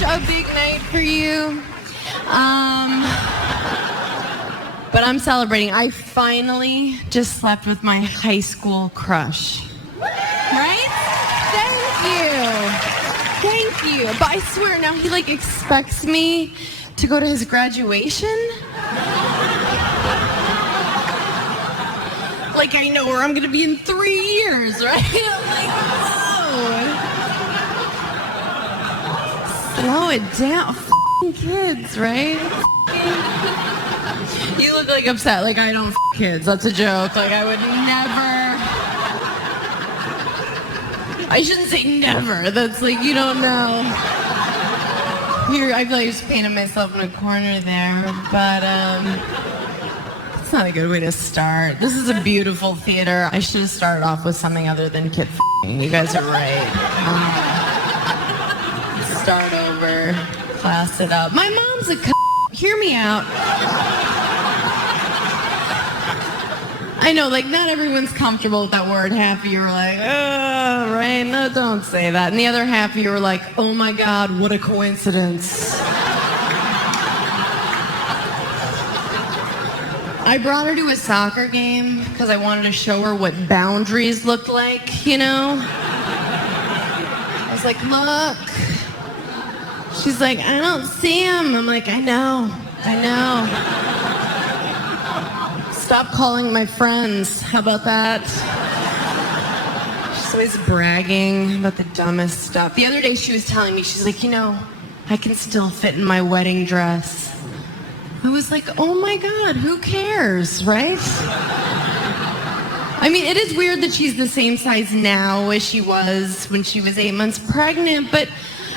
such a big night for you. But I'm celebrating. I finally just slept with my high school crush. Right? Thank you. But I swear now he expects me to go to his graduation. I know where I'm going to be in 3 years, right? I'm whoa. Slow it down. F***ing kids, right? You look upset. I don't f*** kids. That's a joke. I would never. I shouldn't say never. That's you don't know. Here, I feel I just painted myself in a corner there, but it's not a good way to start. This is a beautiful theater. I should have started off with something other than kid f***ing. You guys are right. Start over, class it up. My mom's a c***. Hear me out. I know, not everyone's comfortable with that word. Half of you were oh, right, no, don't say that. And the other half of you were oh my God, what a coincidence. I brought her to a soccer game because I wanted to show her what boundaries looked like, I was look. She's I don't see him. I'm I know. Stop calling my friends. How about that? She's always bragging about the dumbest stuff. The other day she was telling me, she's I can still fit in my wedding dress. I was oh my God, who cares, right? I mean, it is weird that she's the same size now as she was when she was 8 months pregnant, but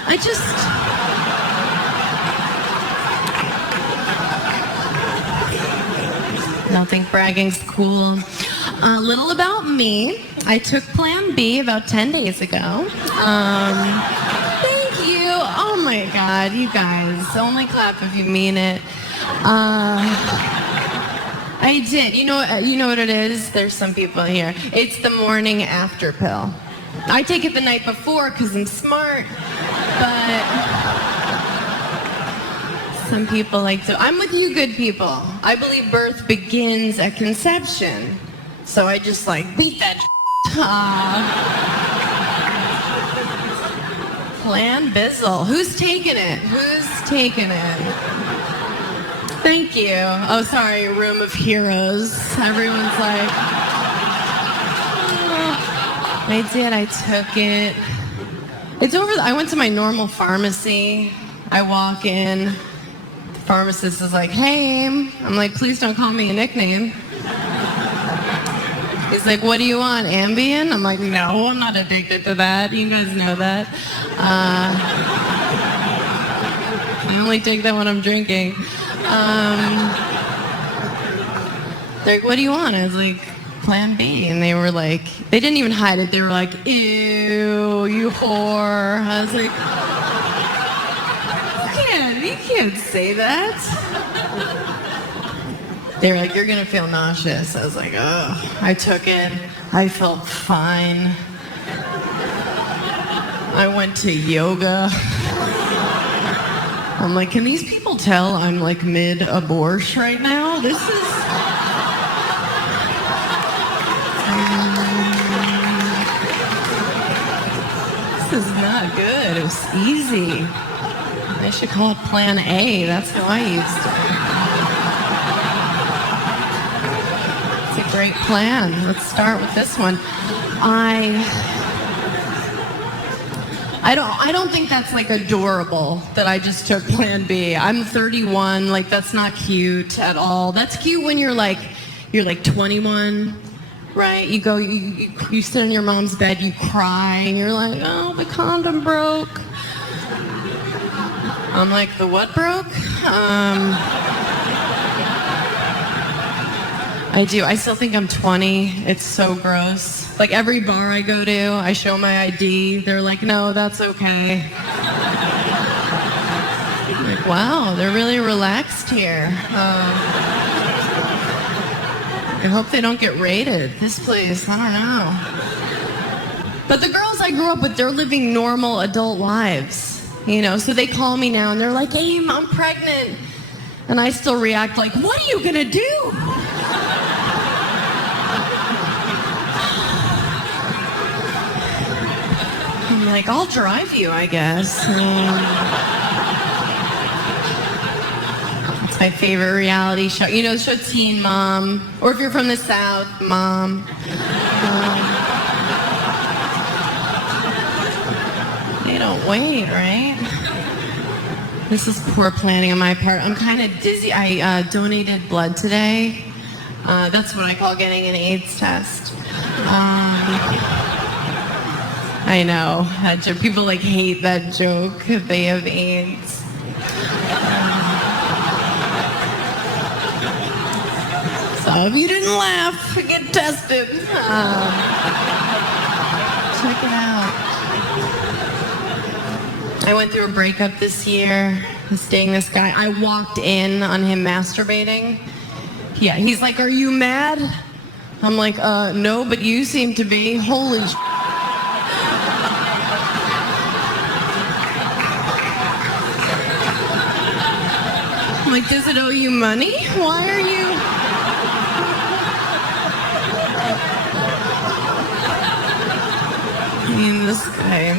I don't think bragging's cool. A little about me. I took Plan B about 10 days ago. Thank you. Oh my God, you guys. Only clap if you mean it. I did. You know what it is? There's some people here. It's the morning after pill. I take it the night before because I'm smart, but some people to. I'm with you good people. I believe birth begins at conception. So I just beat that Plan Bizzle. Who's taking it? Thank you. Oh, sorry, room of heroes. Everyone's I did. I took it. It's over. I went to my normal pharmacy. I walk in. The pharmacist is hey. I'm please don't call me a nickname. He's what do you want, Ambien? I'm no, I'm not addicted to that. You guys know that. I only take that when I'm drinking. They're what do you want? I was Plan B. And they were they didn't even hide it. They were ew, you whore. I was you can't say that. They were you're going to feel nauseous. I was oh. I took it. I felt fine. I went to yoga. I'm can these people tell I'm mid-abortion right now? This is not good. It was easy. They should call it Plan A. That's how I used it. It's a great plan. Let's start with this one. I don't think that's adorable that I just took Plan B. I'm 31. That's not cute at all. That's cute when you're 21, right? You go, you sit in your mom's bed, you cry, and you're oh, the condom broke. I'm the what broke? I do. I still think I'm 20. It's so gross. Every bar I go to, I show my ID. They're no, that's okay. I'm wow, they're really relaxed here. I hope they don't get raided. This place, I don't know. But the girls I grew up with, they're living normal adult lives. So they call me now and they're like, "Aim, I'm pregnant." And I still react like, "What are you gonna do?" I'm like, "I'll drive you, I guess." It's my favorite reality show. The show Teen Mom, or if you're from the South, Mom. They don't wait, right? This is poor planning on my part. I'm kind of dizzy. I donated blood today. That's what I call getting an AIDS test. I know. People hate that joke. They have AIDS. So if you didn't laugh, get tested. Check it out. I went through a breakup this year. I was dating this guy. I walked in on him masturbating. Yeah, he's like, "Are you mad?" I'm like, "No, but you seem to be." Holy sh**. I'm like, "Does it owe you money? Why are you..." This guy.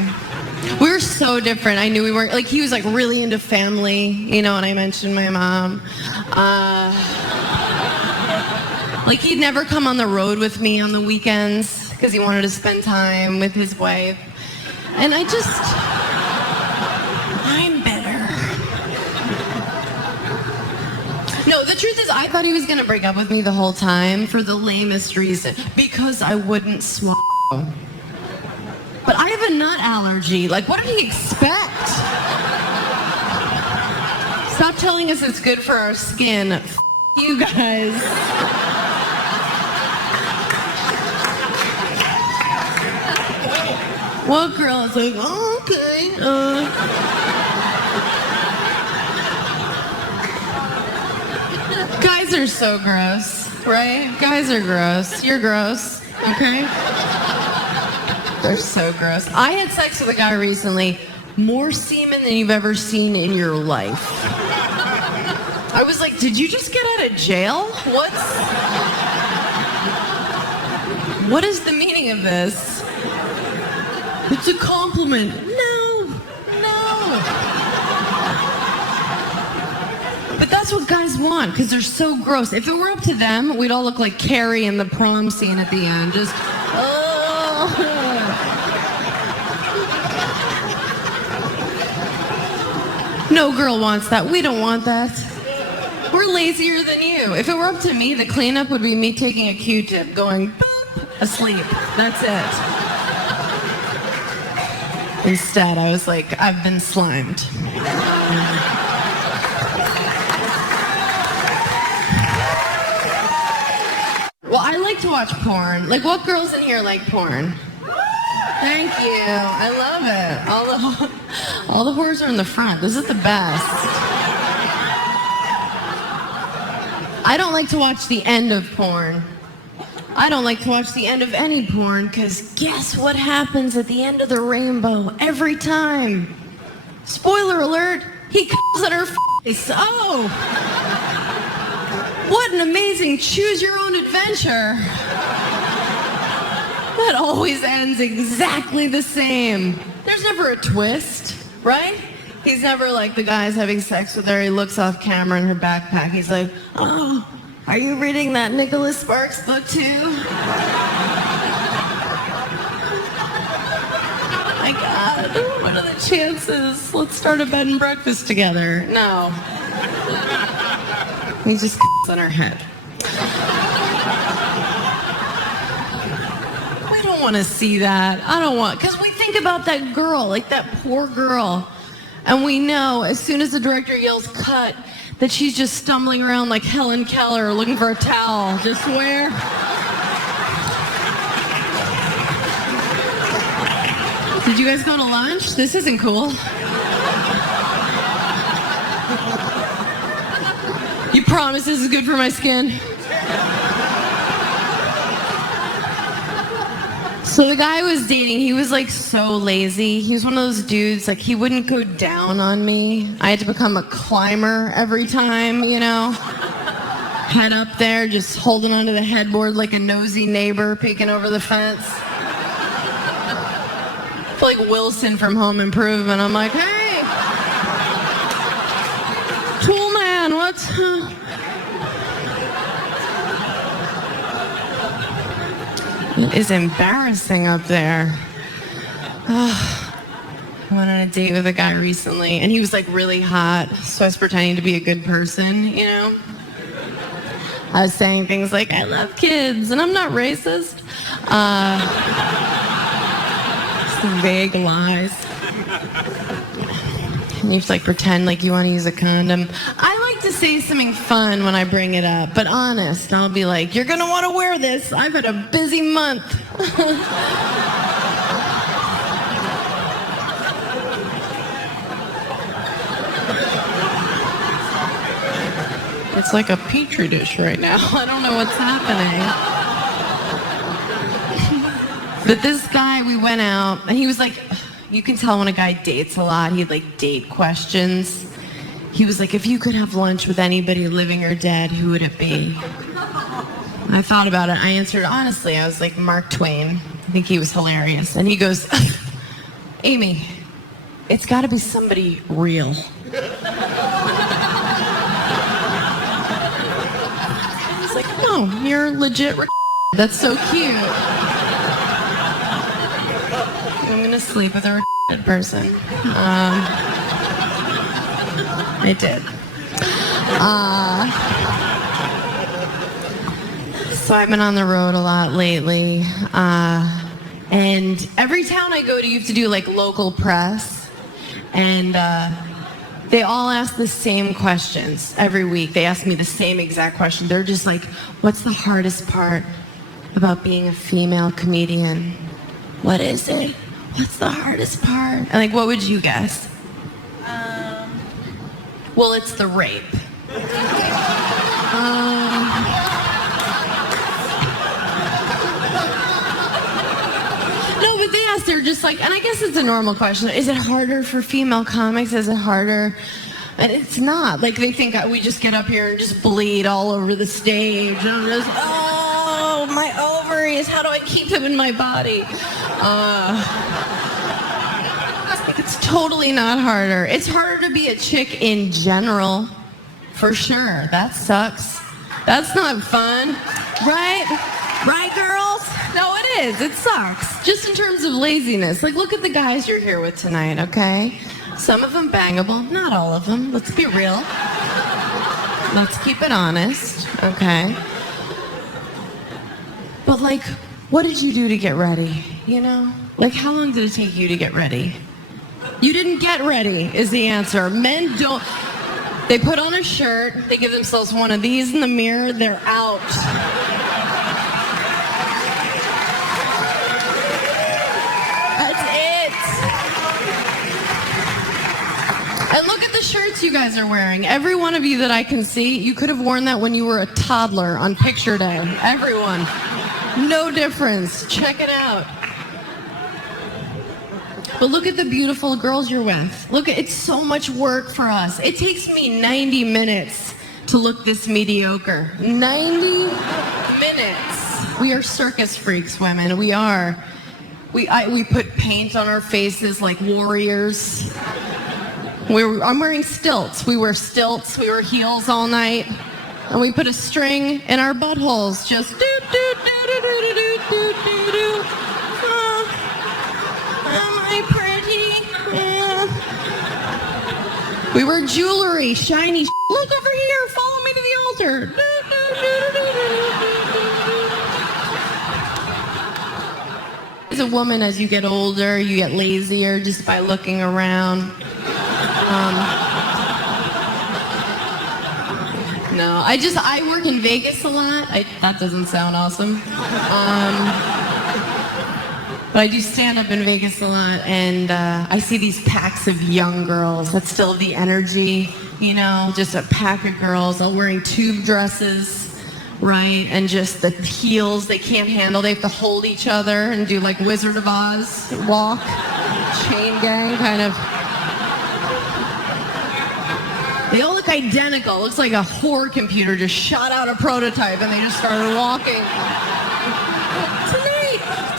We were so different. I knew we weren't, he was really into family, and I mentioned my mom. He'd never come on the road with me on the weekends because he wanted to spend time with his wife. And I'm better. No, the truth is I thought he was going to break up with me the whole time for the lamest reason. Because I wouldn't swallow. But I have a nut allergy. What did he expect? Stop telling us it's good for our skin. F*** you guys. What girl is like, "Oh, okay. Guys are so gross, right? Guys are gross. You're gross, okay? They're so gross. I had sex with a guy recently, more semen than you've ever seen in your life. I was like, "Did you just get out of jail? What is the meaning of this?" "It's a compliment." No. But that's what guys want, because they're so gross. If it were up to them, we'd all look like Carrie in the prom scene at the end. Just, No girl wants that. We don't want that. We're lazier than you. If it were up to me, the cleanup would be me taking a Q-tip, going, boop, asleep. That's it. Instead, I was like, I've been slimed. Well, I like to watch porn. What girls in here like porn? Thank you. I love it. All the whores are in the front. This is the best. I don't like to watch the end of porn. I don't like to watch the end of any porn, because guess what happens at the end of the rainbow every time? Spoiler alert, he comes at her face. Oh! What an amazing choose-your-own-adventure. That always ends exactly the same. There's never a twist, right? He's never like the guy's having sex with her. He looks off camera in her backpack. He's like, "Oh, are you reading that Nicholas Sparks book too?" My God, what are the chances? Let's start a bed and breakfast together. No. He just on her head. I don't want to see that. Because we think about that girl, that poor girl. And we know as soon as the director yells cut, that she's just stumbling around like Helen Keller looking for a towel. Just where? Did you guys go to lunch? This isn't cool. You promise this is good for my skin? So the guy I was dating, he was like so lazy. He was one of those dudes, like he wouldn't go down on me. I had to become a climber every time, you know? Head up there, just holding onto the headboard like a nosy neighbor peeking over the fence. I feel like Wilson from Home Improvement. I'm like, hey, tool man, what's... It is embarrassing up there. I went on a date with a guy recently, and he was like really hot, so I was pretending to be a good person, you know? I was saying things like, I love kids, and I'm not racist. Some vague lies. And you have to like pretend like you want to use a condom. I like to say something fun when I bring it up, but honest, I'll be like, you're gonna want to wear this. I've had a busy month. It's like a petri dish right now. I don't know what's happening. But this guy, we went out, and he was like, you can tell when a guy dates a lot, he had like date questions. He was like, if you could have lunch with anybody living or dead, who would it be? I thought about it. I answered honestly. I was like, Mark Twain. I think he was hilarious. And he goes, Amy, it's got to be somebody real. I was like, no, you're legit. That's so cute. I'm going to sleep with a person. I did. So I've been on the road a lot lately. And every town I go to, you have to do like local press. And they all ask the same questions every week. They ask me the same exact question. They're just like, what's the hardest part about being a female comedian? What is it? What's the hardest part? And like, what would you guess? Well, it's the rape. No, but they asked, they're just like, and I guess it's a normal question. Is it harder for female comics? Is it harder? And it's not. Like, they think we just get up here and just bleed all over the stage. And I'm just, oh, my ovaries. How do I keep them in my body? It's totally not harder. It's harder to be a chick in general, for sure. That sucks. That's not fun, right? Right, girls? No, it is. It sucks. Just in terms of laziness. Like, look at the guys you're here with tonight, okay? Some of them bangable, not all of them. Let's be real. Let's keep it honest, okay? But, like, what did you do to get ready, you know? Like, how long did it take you to get ready? You didn't get ready, is the answer. Men don't. They put on a shirt, they give themselves one of these in the mirror, they're out. That's it. And look at the shirts you guys are wearing. Every one of you that I can see, you could have worn that when you were a toddler on picture day. Everyone. No difference. Check it out. But look at the beautiful girls you're with. Look, it's so much work for us. It takes me 90 minutes to look this mediocre. 90 minutes. We are circus freaks, women. We are. We put paint on our faces like warriors. I'm wearing stilts. We wear stilts. We wear heels all night. And we put a string in our buttholes. Just do-do-do-do-do-do-do-do-do. Am I pretty? Yeah. We wear jewelry, shiny. Look over here. Follow me to the altar. As a woman, as you get older, you get lazier just by looking around. No, I work in Vegas a lot. That doesn't sound awesome. But I do stand up in Vegas a lot, and I see these packs of young girls that still have the energy, you know, just a pack of girls all wearing tube dresses right? And just the heels they can't handle. They have to hold each other and do like Wizard of Oz walk, chain gang kind of. They all look identical. It looks like a horror computer just shot out a prototype and they just started walking.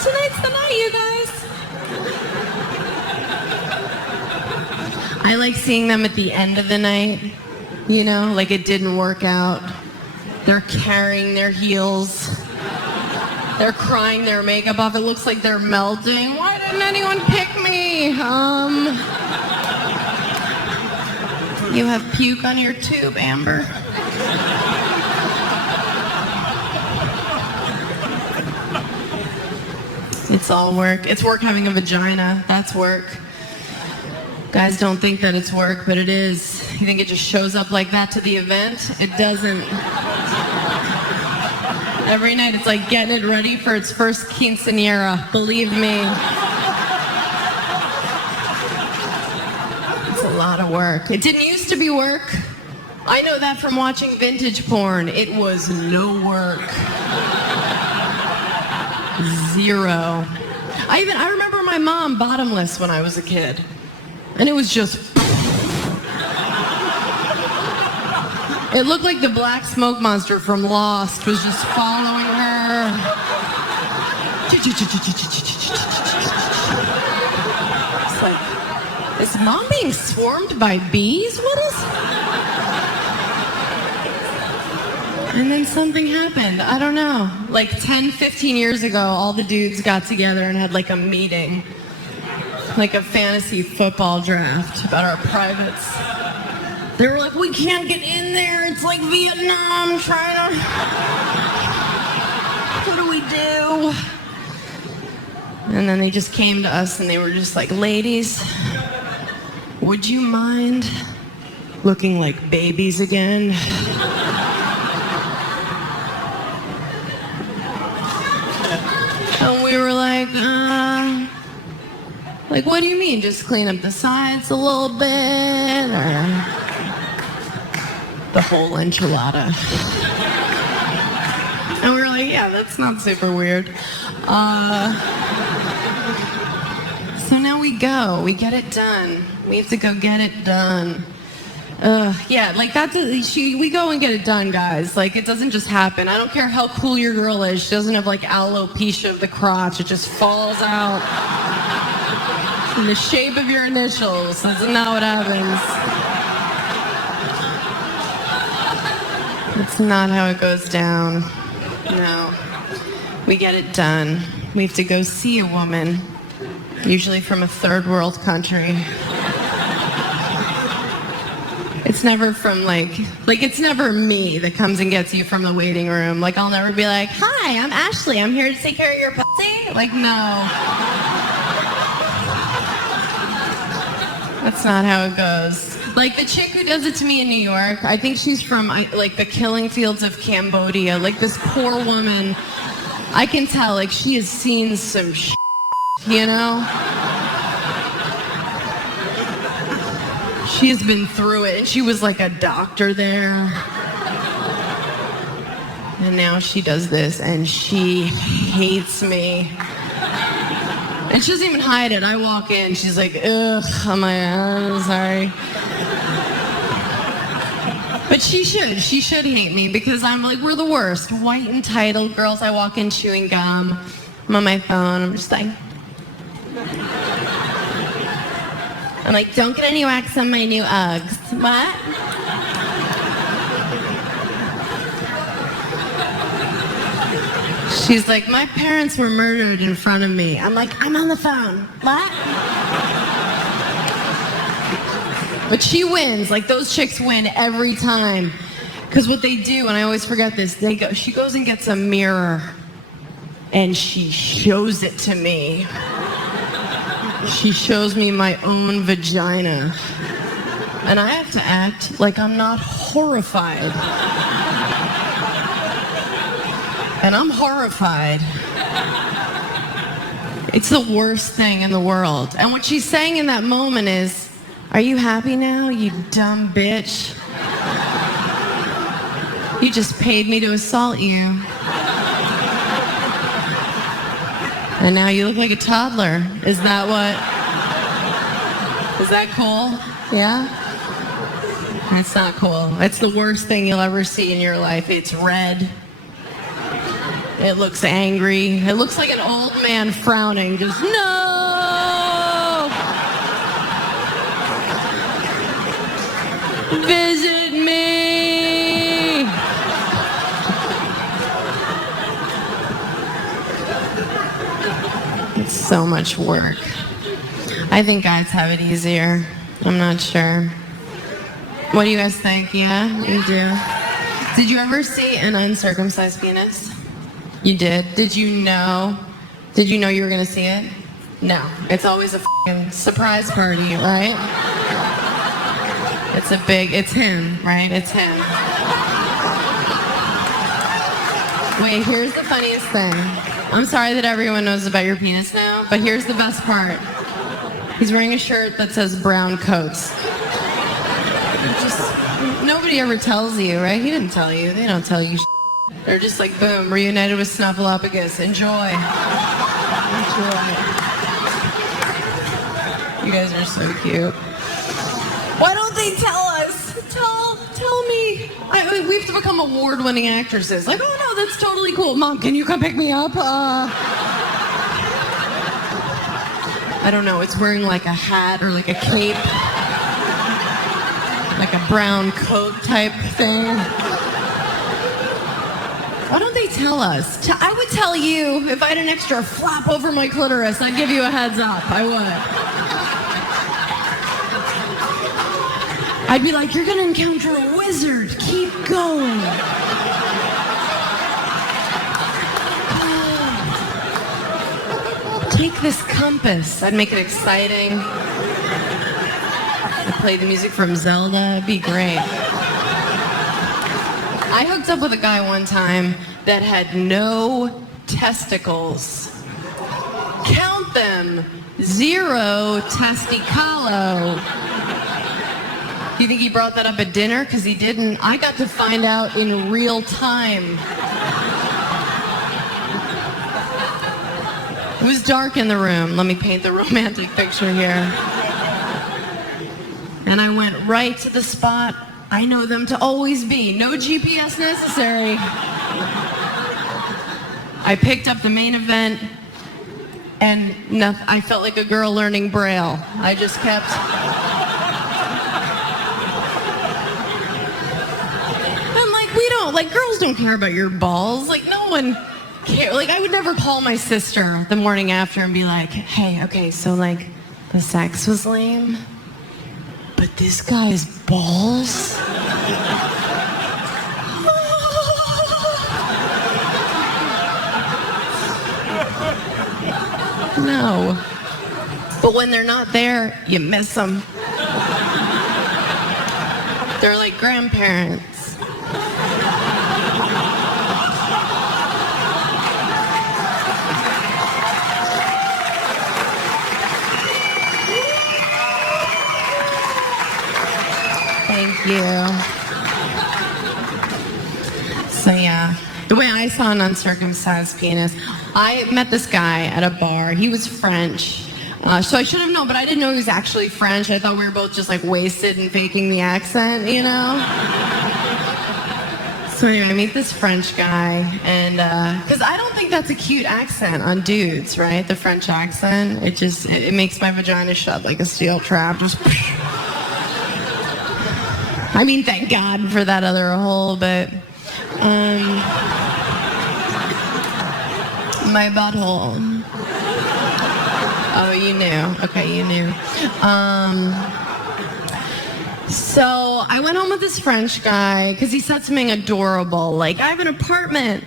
Tonight's the night, you guys. I like seeing them at the end of the night, you know, like it didn't work out. They're carrying their heels. They're crying their makeup off. It looks like they're melting. Why didn't anyone pick me? You have puke on your tube, Amber. It's all work. It's work having a vagina. That's work. Guys don't think that it's work, but it is. You think it just shows up like that to the event? It doesn't. Every night it's like getting it ready for its first quinceañera. Believe me. It's a lot of work. It didn't used to be work. I know that from watching vintage porn. It was no work. Zero. I remember my mom bottomless when I was a kid. And it was just... It looked like the black smoke monster from Lost was just following her. It's like, is Mom being swarmed by bees? What is... And then something happened. I don't know. Like 10, 15 years ago, all the dudes got together and had like a meeting. Like a fantasy football draft about our privates. They were like, we can't get in there. It's like Vietnam, China. What do we do? And then they just came to us and they were just like, ladies, would you mind looking like babies again? And we were like, what do you mean? Just clean up the sides a little bit, or the whole enchilada? And we were like, yeah, that's not super weird. So now we go. We get it done. We have to go get it done. Yeah, like we go and get it done, guys. Like, it doesn't just happen. I don't care how cool your girl is. She doesn't have like alopecia of the crotch. It just falls out in the shape of your initials. That's not what happens. That's not how it goes down. No. We get it done. We have to go see a woman, usually from a third world country. It's never from like it's never me that comes and gets you from the waiting room. Like, I'll never be like, hi, I'm Ashley. I'm here to take care of your pussy. Like, no. That's not how it goes. Like, the chick who does it to me in New York, I think she's from, like, the killing fields of Cambodia. Like, this poor woman, I can tell, like, she has seen some shit, you know? She has been through it, and she was like a doctor there. And now she does this, and she hates me. And she doesn't even hide it. I walk in, she's like, ugh, I'm sorry. But she should hate me, because I'm like, we're the worst. White entitled girls. I walk in chewing gum. I'm on my phone. I'm just like, don't get any wax on my new Uggs. What? She's like, my parents were murdered in front of me. I'm like, I'm on the phone. What? But she wins. Like, those chicks win every time. Because what they do, and I always forget this, she goes and gets a mirror, and she shows it to me. She shows me my own vagina. And I have to act like I'm not horrified. And I'm horrified. It's the worst thing in the world. And what she's saying in that moment is, are you happy now, you dumb bitch? You just paid me to assault you. And now you look like a toddler. Is that cool? Yeah? That's not cool. It's the worst thing you'll ever see in your life. It's red. It looks angry. It looks like an old man frowning. Just, no! Visit me! It's so much work. I think guys have it easier. I'm not sure. What do you guys think? Yeah, you do. Did you ever see an uncircumcised penis? You did. Did you know you were going to see it? No. It's always a f***ing surprise party, right? It's him, right? It's him. Wait, here's the funniest thing. I'm sorry that everyone knows about your penis now, but here's the best part. He's wearing a shirt that says brown coats. Nobody ever tells you, right? He didn't tell you. They don't tell you shit. They're just like, boom, reunited with Snuffleupagus. Enjoy. Enjoy. You guys are so cute. Why don't they tell us? Tell me. We have to become award-winning actresses. Like, oh no, that's totally cool. Mom, can you come pick me up? I don't know. It's wearing like a hat or like a cape. Like a brown coat type thing. Why don't they tell us? I would tell you if I had an extra flap over my clitoris. I'd give you a heads up. I would. I'd be like, you're going to encounter a wizard. Keep going. Take this compass. I'd make it exciting. I'd play the music from Zelda. It'd be great. I hooked up with a guy one time that had no testicles. Count them. 0 testicalo. Do you think he brought that up at dinner? Because he didn't. I got to find out in real time. It was dark in the room. Let me paint the romantic picture here. And I went right to the spot I know them to always be. No GPS necessary. I picked up the main event, and I felt like a girl learning Braille. I just kept... I'm like, girls don't care about your balls. Like, no one cares. Like, I would never call my sister the morning after and be like, hey, okay, so, like, the sex was lame, but this guy's balls? No. But when they're not there, you miss them. They're like grandparents. Thank you. So yeah, the way I saw an uncircumcised penis, I met this guy at a bar. He was French. So I should have known, but I didn't know he was actually French. I thought we were both just like wasted and faking the accent, you know? So anyway, I meet this French guy, and because I don't think that's a cute accent on dudes, right? The French accent, it makes my vagina shut like a steel trap. Just I mean, thank God for that other hole, but my butthole. Oh, you knew. Okay, you knew. So I went home with this French guy because he said something adorable, like, I have an apartment.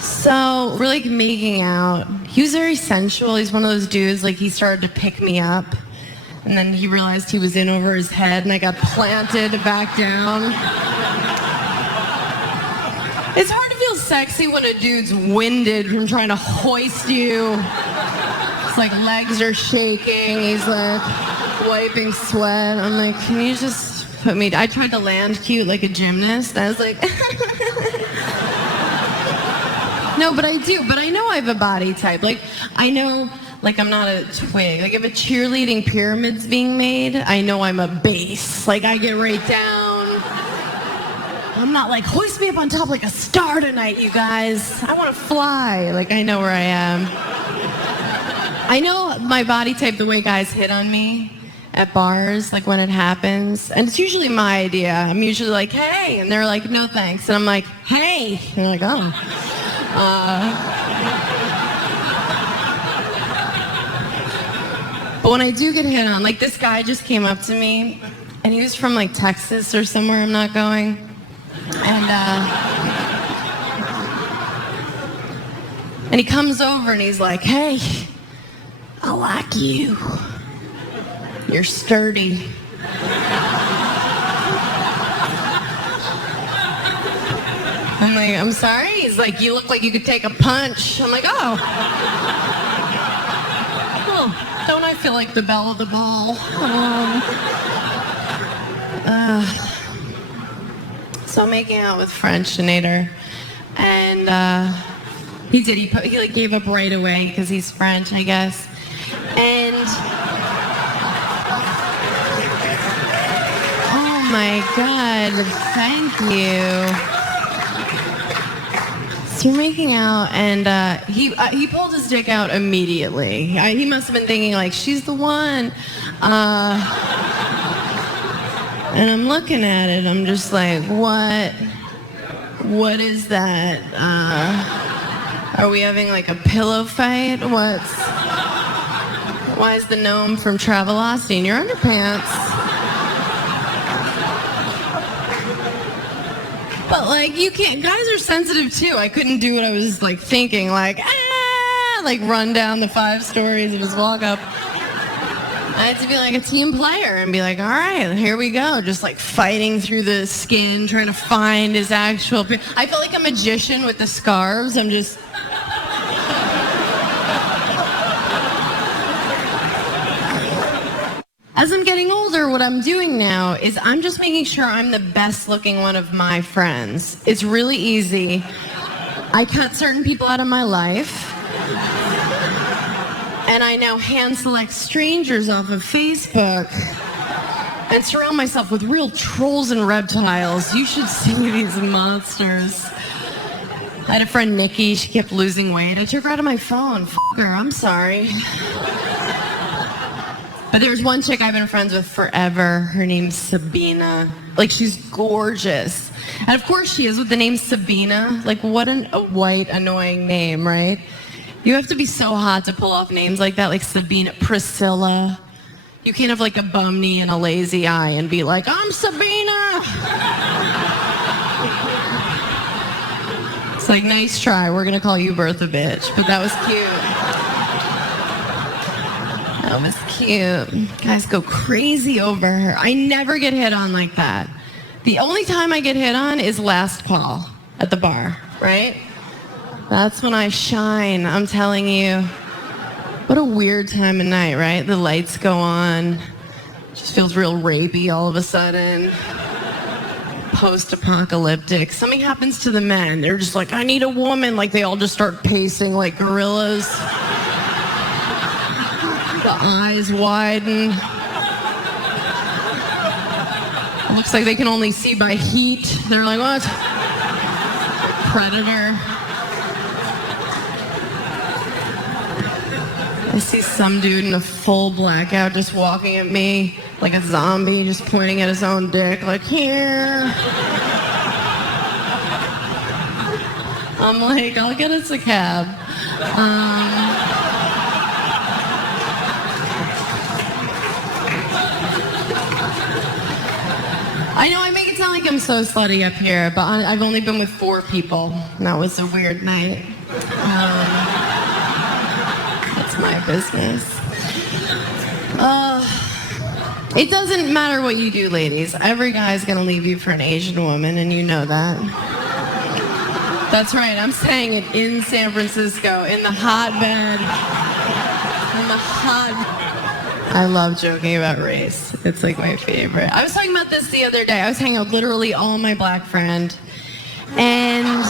So we're like making out. He was very sensual. He's one of those dudes, like he started to pick me up. And then he realized he was in over his head, and I got planted back down. It's hard to feel sexy when a dude's winded from trying to hoist you. His like legs are shaking. He's like wiping sweat. I'm like, can you just I tried to land cute like a gymnast. I was like, no, but I do. But I know I have a body type. Like, I know, like, I'm not a twig. Like, if a cheerleading pyramid's being made, I know I'm a base. Like, I get right down. I'm not like, hoist me up on top like a star tonight, you guys. I want to fly. Like, I know where I am. I know my body type the way guys hit on me at bars, like when it happens. And it's usually my idea. I'm usually like, hey. And they're like, no thanks. And I'm like, hey. And they're like, oh. But when I do get hit on, like this guy just came up to me, and he was from like Texas or somewhere I'm not going. And he comes over and he's like, hey, I like you. You're sturdy. I'm like, I'm sorry? He's like, you look like you could take a punch. I'm like, oh. Oh, don't I feel like the belle of the ball? So I'm making out with Frenchinator. And he like gave up right away because he's French, I guess. And oh my God, thank you. So we're making out, and he pulled his dick out immediately. He must have been thinking like, she's the one. And I'm looking at it. I'm just like, what? What is that? Are we having like a pillow fight? Why is the gnome from Travelocity in your underpants? But like, you can't, guys are sensitive too. I couldn't do what I was like thinking, like run down the 5 stories and just walk up. I had to be like a team player and be like, all right, here we go. Just like fighting through the skin, trying to find his actual, I feel like a magician with the scarves. I'm just, as I'm getting older, what I'm doing now is I'm just making sure I'm the best looking one of my friends. It's really easy. I cut certain people out of my life. And I now hand select strangers off of Facebook and surround myself with real trolls and reptiles. You should see these monsters. I had a friend, Nikki. She kept losing weight. I took her out of my phone. F*** her. I'm sorry. But there's one chick I've been friends with forever. Her name's Sabina. Like, she's gorgeous. And of course she is with the name Sabina. Like, what a white, annoying name, right? You have to be so hot to pull off names like that, like Sabina, Priscilla. You can't have like a bum knee and a lazy eye and be like, I'm Sabina. It's like, nice try. We're going to call you Bertha bitch. But that was cute. That was cute. Guys go crazy over her. I never get hit on like that. The only time I get hit on is last call at the bar, right? That's when I shine, I'm telling you. What a weird time of night, right? The lights go on. Just feels real rapey all of a sudden. Post-apocalyptic. Something happens to the men. They're just like, I need a woman. Like, they all just start pacing like gorillas. The eyes widen. It looks like they can only see by heat. They're like, what? Predator. I see some dude in a full blackout just walking at me like a zombie, just pointing at his own dick, like, here. I'm like, I'll get us a cab. I know I make it sound like I'm so slutty up here, but I've only been with 4 people, and that was a weird night. That's my business. It doesn't matter what you do, ladies. Every guy's gonna leave you for an Asian woman, and you know that. That's right, I'm saying it in San Francisco, in the hotbed. In the hot... I love joking about race. It's like my favorite. I was talking about this the other day. I was hanging out with literally all my black friend. And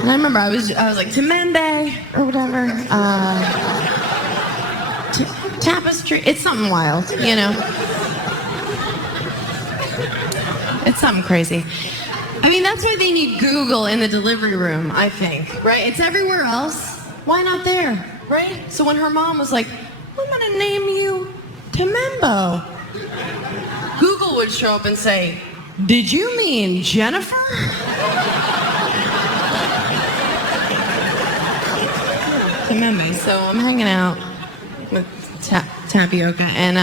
I remember I was like Temembe or whatever. Tapestry. It's something wild, you know. It's something crazy. I mean, that's why they need Google in the delivery room, I think, right? It's everywhere else. Why not there, right? So when her mom was like, I'm going to name you Temembo, Google would show up and say, did you mean Jennifer? Temembe. So I'm hanging out with Tapioca and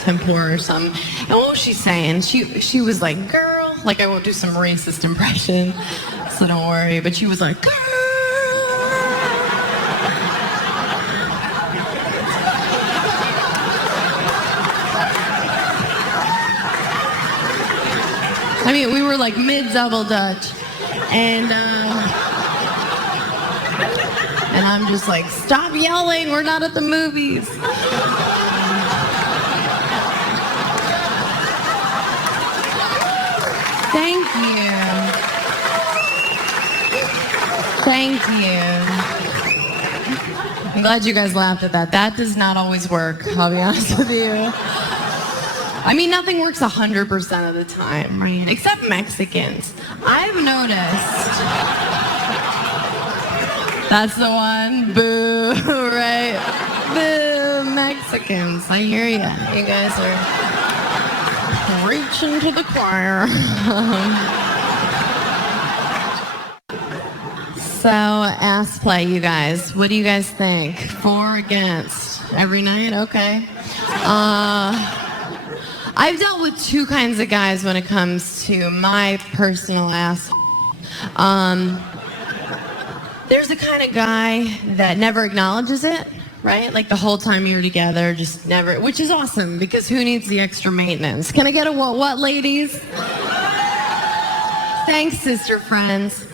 tempura or something. And what was she saying? She was like, girl, like I won't do some racist impression, so don't worry. But she was like, girl. I mean, we were like mid-double Dutch. And I'm just like, stop yelling, we're not at the movies. Thank you. Thank you. I'm glad you guys laughed at that. That does not always work, I'll be honest with you. I mean, nothing works 100% of the time, right? Except Mexicans. I've noticed. That's the one. Boo, right? Boo, Mexicans. I hear ya. You guys are reaching to the choir. So, ass play, you guys. What do you guys think? For or against? Every night? Okay. I've dealt with two kinds of guys when it comes to my personal ass. There's the kind of guy that never acknowledges it, right? Like the whole time you're together, just never, which is awesome because who needs the extra maintenance? Can I get a what, ladies? Thanks, sister friends.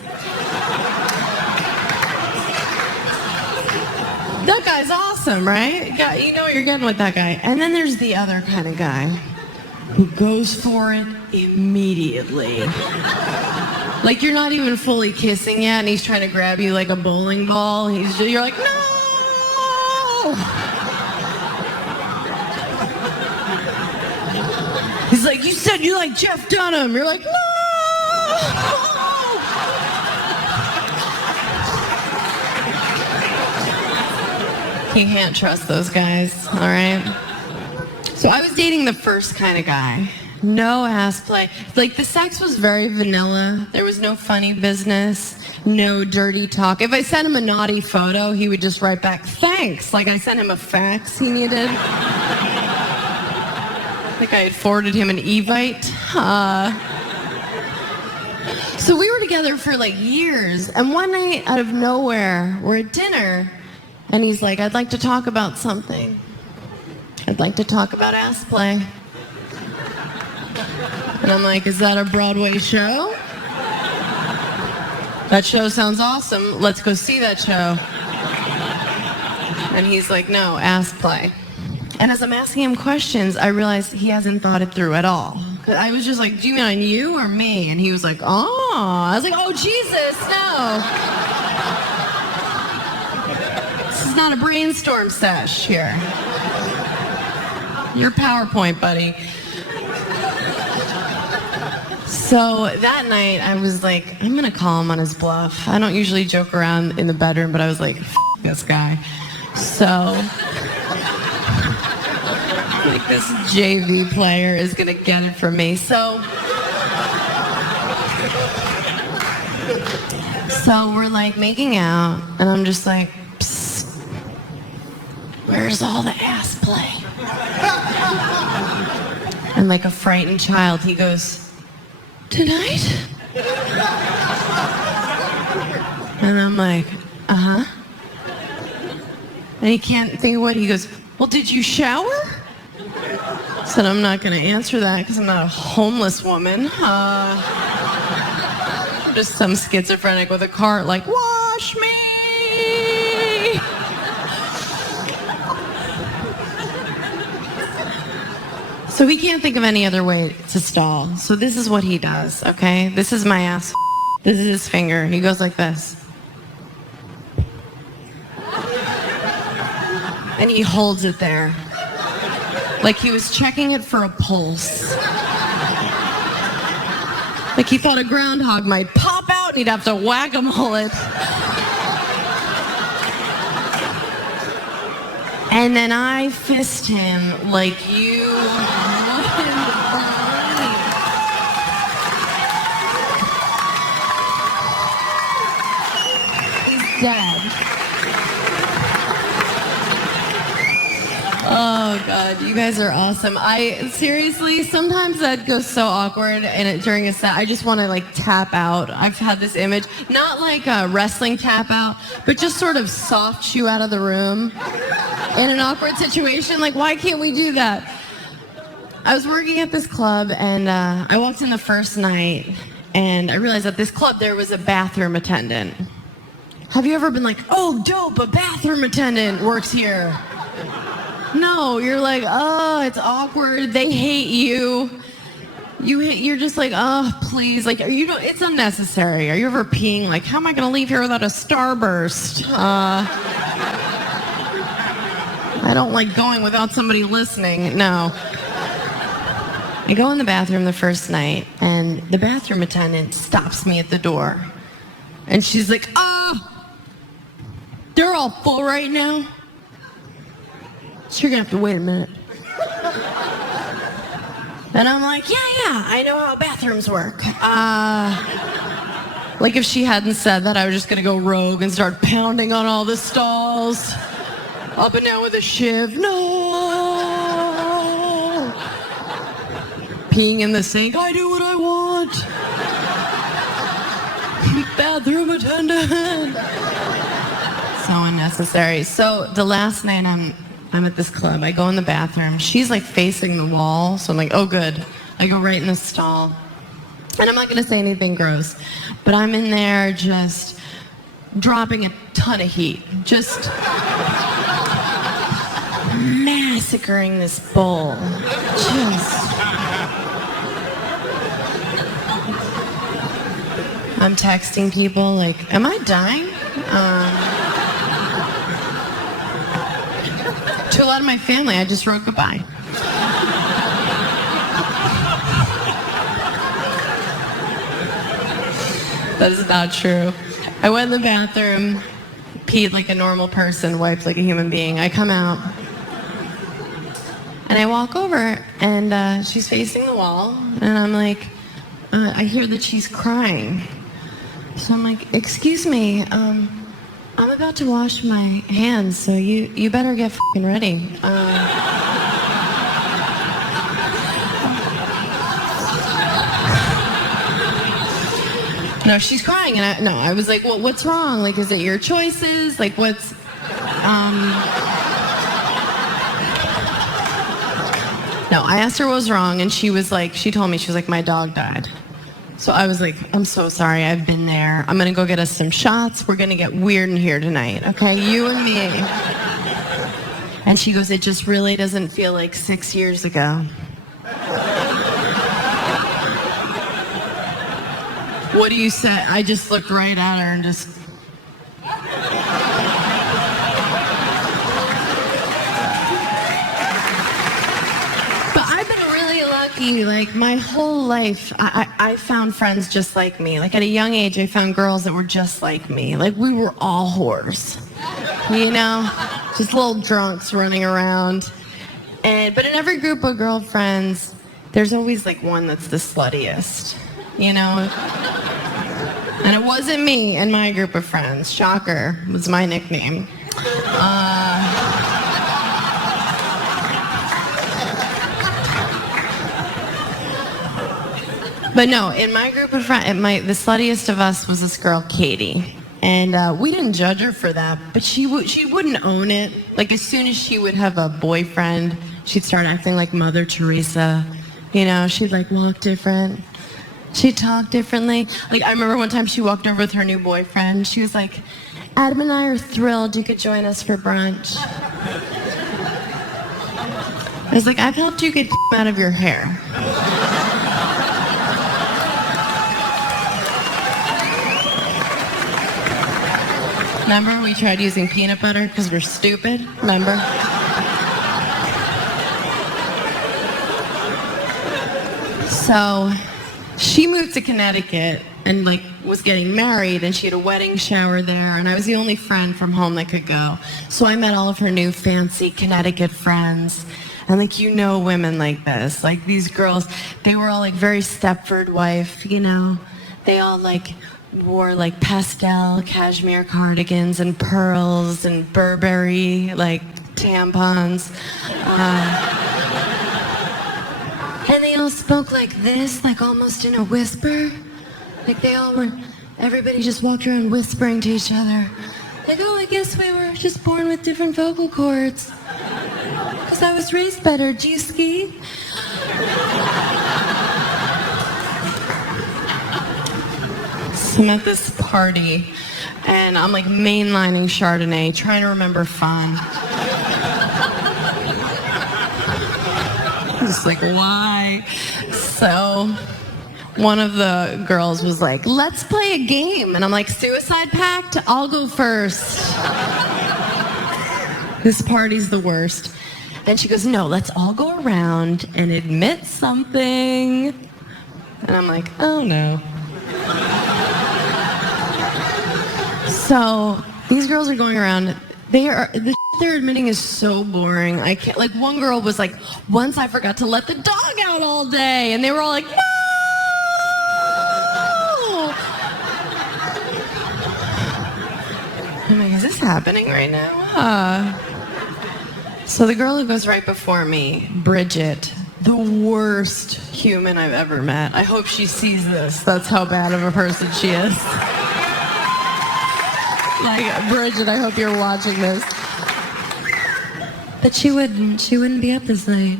That guy's awesome, right? You know what you're getting with that guy. And then there's the other kind of guy who goes for it immediately. Like you're not even fully kissing yet, and he's trying to grab you like a bowling ball. You're like, no! He's like, you said you like Jeff Dunham. You're like, no! You can't trust those guys, all right? So I was dating the first kind of guy. No ass play. Like the sex was very vanilla. There was no funny business, no dirty talk. If I sent him a naughty photo, he would just write back, thanks. Like I sent him a fax he needed. Like I had forwarded him an Evite. So we were together for like years. And one night out of nowhere, we're at dinner. And he's like, I'd like to talk about something. I'd like to talk about ass play. And I'm like, is that a Broadway show? That show sounds awesome. Let's go see that show. And he's like, no, ass play. And as I'm asking him questions, I realized he hasn't thought it through at all. I was just like, do you mean on you or me? And he was like, oh. I was like, oh, Jesus, no. This is not a brainstorm sesh here. Your PowerPoint, buddy. So that night, I was like, I'm going to call him on his bluff. I don't usually joke around in the bedroom, but I was like, F this guy. So, like, this JV player is going to get it from me. So we're like making out, and I'm just like, psst, where's all the ass play? And like a frightened child, he goes, tonight? And I'm like, uh-huh. And he can't think of what. He goes, well, did you shower? I said, I'm not going to answer that because I'm not a homeless woman. Just some schizophrenic with a cart like, wash me! So he can't think of any other way to stall. So this is what he does, okay? This is my ass. This is his finger. He goes like this. And he holds it there. Like he was checking it for a pulse. Like he thought a groundhog might pop out and he'd have to whack-a-mole it. And then I fist him like you wouldn't believe. He's dead. Oh, God, you guys are awesome. Seriously, sometimes that goes so awkward and during a set, I just want to like tap out. I've had this image, not like a wrestling tap out, but just sort of soft shoo out of the room in an awkward situation. Like, why can't we do that? I was working at this club and I walked in the first night and I realized at this club there was a bathroom attendant. Have you ever been like, oh, dope, a bathroom attendant works here? No, you're like, oh, it's awkward. They hate you. You're just like, oh, please. Like, it's unnecessary. Are you ever peeing? Like, how am I going to leave here without a starburst? I don't like going without somebody listening. No. I go in the bathroom the first night, and the bathroom attendant stops me at the door. And she's like, they're all full right now? So you're gonna have to wait a minute. And I'm like, yeah, I know how bathrooms work. Like if she hadn't said that, I was just gonna go rogue and start pounding on all the stalls. Up and down with a shiv. No! Peeing in the sink. I do what I want. Bathroom attendant. So unnecessary. So the last night I'm at this club. I go in the bathroom. She's like facing the wall. So I'm like, oh, good. I go right in the stall. And I'm not going to say anything gross. But I'm in there just dropping a ton of heat. Just massacring this bowl. I'm texting people like, am I dying? To a lot of my family, I just wrote goodbye. That is not true. I went in the bathroom, peed like a normal person, wiped like a human being. I come out, and I walk over, and she's facing the wall, and I'm like, I hear that she's crying. So I'm like, excuse me, I'm about to wash my hands, so you better get f***ing ready. No, she's crying, and I was like, well, what's wrong? Like, is it your choices? Like, what's, No, I asked her what was wrong, and she told me, she was like, my dog died. So I was like, I'm so sorry, I've been there. I'm gonna go get us some shots. We're gonna get weird in here tonight, okay? You and me. And she goes, it just really doesn't feel like 6 years ago. What do you say? I just looked right at her and just... Like my whole life, I found friends just like me. Like at a young age, I found girls that were just like me. Like we were all whores, you know, just little drunks running around. But in every group of girlfriends, there's always like one that's the sluttiest, you know. And it wasn't me and my group of friends. Shocker was my nickname. But no, in my group of friends, the sluttiest of us was this girl, Katie. And we didn't judge her for that, but she wouldn't own it. Like as soon as she would have a boyfriend, she'd start acting like Mother Teresa. You know, she'd like walk different. She talked differently. Like, I remember one time she walked over with her new boyfriend. She was like, Adam and I are thrilled you could join us for brunch. I was like, I've helped you get out of your hair. Remember we tried using peanut butter because we're stupid? Remember? So she moved to Connecticut and like was getting married, and she had a wedding shower there, and I was the only friend from home that could go. So I met all of her new fancy Connecticut friends. And like, you know, women like this, like these girls, they were all like very Stepford wife, you know. They all like wore like pastel cashmere cardigans and pearls and Burberry like tampons. And they all spoke like this, like almost in a whisper. Like they all were, everybody just walked around whispering to each other. Like, oh, I guess we were just born with different vocal cords. Because I was raised better. Do you ski? So I'm at this party, and I'm like mainlining Chardonnay, trying to remember fun. Just like, why? So one of the girls was like, let's play a game. And I'm like, suicide pact? I'll go first. This party's the worst. And she goes, no, let's all go around and admit something. And I'm like, oh no. So these girls are going around. The they're admitting is so boring. I can't. Like, one girl was like, once I forgot to let the dog out all day, and they were all like, no. I'm like, is this happening right now? So the girl who goes right before me, Bridget, the worst human I've ever met. I hope she sees this. That's how bad of a person she is. Like, Bridget, I hope you're watching this. But she wouldn't be up this late.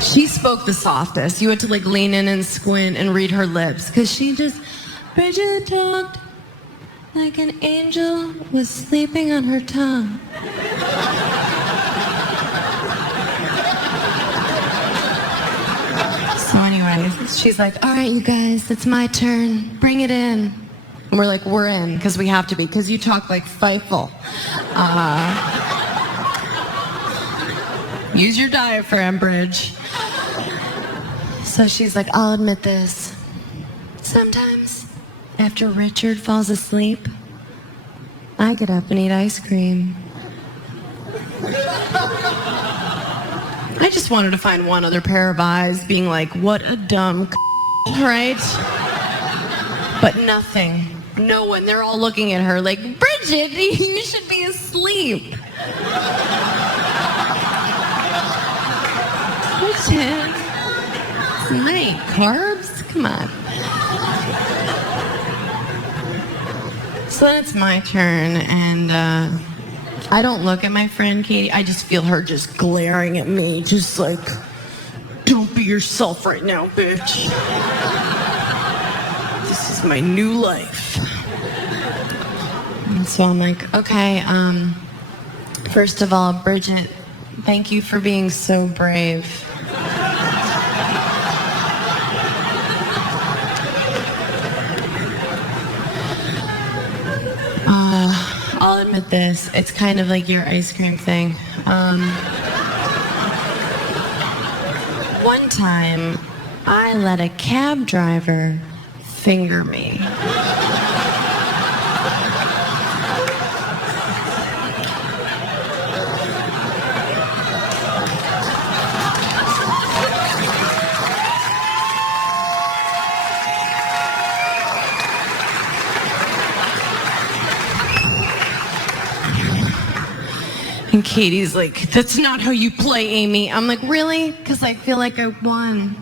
She spoke the softest. You had to like lean in and squint and read her lips, because Bridget talked like an angel was sleeping on her tongue. So anyways, she's like, all right, you guys, it's my turn. Bring it in. And we're like, we're in, because we have to be, because you talk like Fievel. Use your diaphragm, Bridge. So she's like, I'll admit this. Sometimes, after Richard falls asleep, I get up and eat ice cream. I just wanted to find one other pair of eyes being like, what a dumb right? But nothing. No one. They're all looking at her like, Bridget, you should be asleep. Bridget, night carbs? Come on. So then it's my turn, and I don't look at my friend Katie. I just feel her just glaring at me, just like, don't be yourself right now, bitch. This is my new life. And so I'm like, okay, first of all, Bridget, thank you for being so brave. I'll admit this, it's kind of like your ice cream thing. One time, I let a cab driver finger me. And Katie's like, that's not how you play, Amy. I'm like, really? Because I feel like I won.